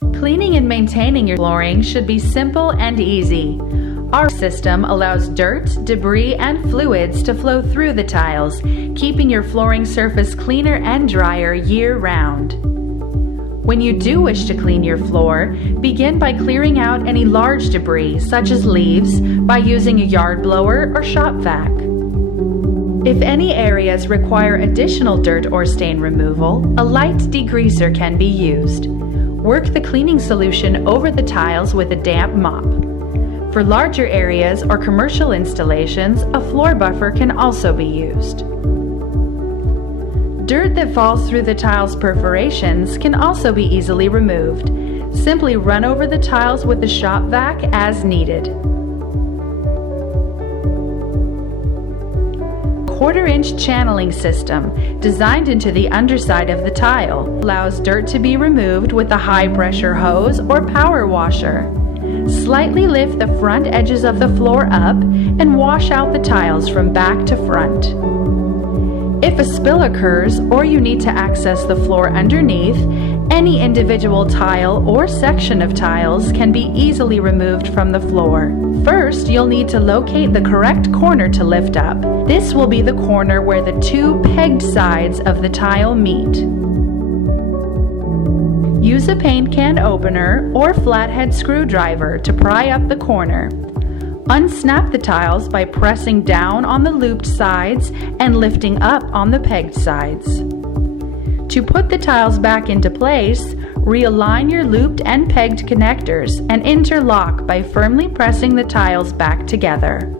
Cleaning and maintaining your flooring should be simple and easy. Our system allows dirt, debris, and fluids to flow through the tiles, keeping your flooring surface cleaner and drier year-round. When you do wish to clean your floor, begin by clearing out any large debris, such as leaves, by using a yard blower or shop vac. If any areas require additional dirt or stain removal, a light degreaser can be used. Work the cleaning solution over the tiles with a damp mop. For larger areas or commercial installations, a floor buffer can also be used. Dirt that falls through the tile's perforations can also be easily removed. Simply run over the tiles with the shop vac as needed. Quarter-inch channeling system, designed into the underside of the tile, allows dirt to be removed with a high-pressure hose or power washer. Slightly lift the front edges of the floor up and wash out the tiles from back to front. If a spill occurs or you need to access the floor underneath, any individual tile or section of tiles can be easily removed from the floor. First, you'll need to locate the correct corner to lift up. This will be the corner where the two pegged sides of the tile meet. Use a paint can opener or flathead screwdriver to pry up the corner. Unsnap the tiles by pressing down on the looped sides and lifting up on the pegged sides. To put the tiles back into place, realign your looped and pegged connectors and interlock by firmly pressing the tiles back together.